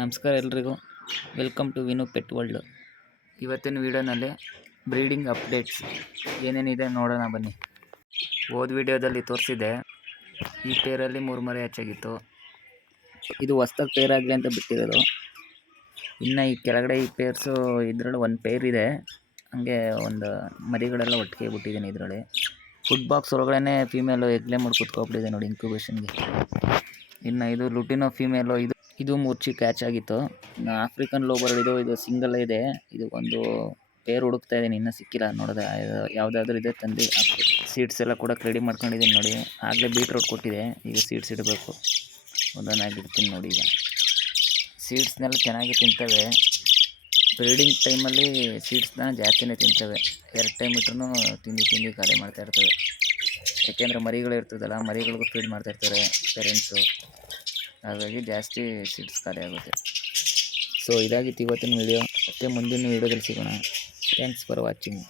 ನಮಸ್ಕಾರ ಎಲ್ರಿಗೂ, welcome to Vinu pet world. ಇವತ್ತಿನ ವೀಡಿಯೋನಲ್ಲಿ ಬ್ರೀಡಿಂಗ್ ಅಪ್ಡೇಟ್ಸ್ ಏನೇನಿದೆ ನೋಡೋಣ ಬನ್ನಿ. ಹೋದ ವೀಡಿಯೋದಲ್ಲಿ ತೋರಿಸಿದೆ, ಈ ಪೇರಲ್ಲಿ 3 ಮರಿ ಹೆಚ್ಚಾಗಿತ್ತು. ಇದು ಹೊಸ್ದಾಗಿ ಪೇರ್ ಆಗಲಿ ಅಂತ ಬಿಟ್ಟಿರೋದು. ಇನ್ನು ಈ ಕೆಳಗಡೆ ಈ ಪೇರ್ಸು ಇದರಲ್ಲಿ ಒಂದು ಪೇರ್ ಇದೆ, ಹಂಗೆ ಒಂದು ಮರಿಗಳೆಲ್ಲ ಒಟ್ಟಿಗೆ ಬಿಟ್ಟಿದ್ದೀನಿ. ಇದರಲ್ಲಿ ಫುಡ್ ಬಾಕ್ಸ್ ಒಳಗಡೆ ಫೀಮೇಲು ಎಗ್ಲೆ ಮಾಡಿ ಕುತ್ಕೊಬಿಟ್ಟಿದೆ ನೋಡಿ ಇನ್ಕ್ಯುಬೇಷನ್ಗೆ. ಇನ್ನು ಇದು ಲುಟಿನೋ ಫೀಮೇಲು, ಇದು 3 ಚಿಕ್ ಕ್ಯಾಚ್ ಆಗಿತ್ತು. ಇನ್ನು ಆಫ್ರಿಕನ್ ಲೋಬರ್ ಇದು ಸಿಂಗಲ್ ಇದೆ. ಇದು ಒಂದು ಪೇರ್ ಹುಡುಕ್ತಾ ಇದ್ದೀನಿ, ಇನ್ನೂ ಸಿಕ್ಕಿಲ್ಲ. ನೋಡಿದೆ ಯಾವುದಾದ್ರೂ ಇದೆ ತಂದು ಹಾಕ್ಬೇಕು. ಸೀಡ್ಸ್ ಎಲ್ಲ ಕೂಡ ರೆಡಿ ಮಾಡ್ಕೊಂಡಿದ್ದೀನಿ ನೋಡಿ. ಆಗಲೇ ಬೀಟ್ರೋಟ್ ಕೊಟ್ಟಿದೆ, ಈಗ ಸೀಡ್ಸ್ ಇಡಬೇಕು. ಒಂದೊಂದಾಗಿರ್ತೀನಿ ನೋಡಿ. ಈಗ ಸೀಡ್ಸ್ನೆಲ್ಲ ಚೆನ್ನಾಗಿ ತಿಂತವೆ. ಬ್ರೀಡಿಂಗ್ ಟೈಮಲ್ಲಿ ಸೀಡ್ಸ್ನ ಜಾಸ್ತಿನೇ ತಿಂತವೆ. 2 ಟೈಮ್ ಇಟ್ರೂ ತಿಂದು ಖಾಲಿ ಮಾಡ್ತಾಯಿರ್ತವೆ. ಯಾಕೆಂದರೆ ಮರಿಗಳು ಇರ್ತದಲ್ಲ, ಮರಿಗಳಿಗೂ ಫೀಡ್ ಮಾಡ್ತಾಯಿರ್ತಾರೆ ಪೇರೆಂಟ್ಸು, ಹಾಗಾಗಿ ಜಾಸ್ತಿ ಸೀಡ್ಸ್ ಖಾಲಿ ಆಗುತ್ತೆ. ಸೊ ಇದಾಗಿತ್ತು ಇವತ್ತಿನ ವಿಡಿಯೋ. ಮತ್ತೆ ಮುಂದಿನ ವಿಡಿಯೋದಲ್ಲಿ ಸಿಗೋಣ. Thanks for watching.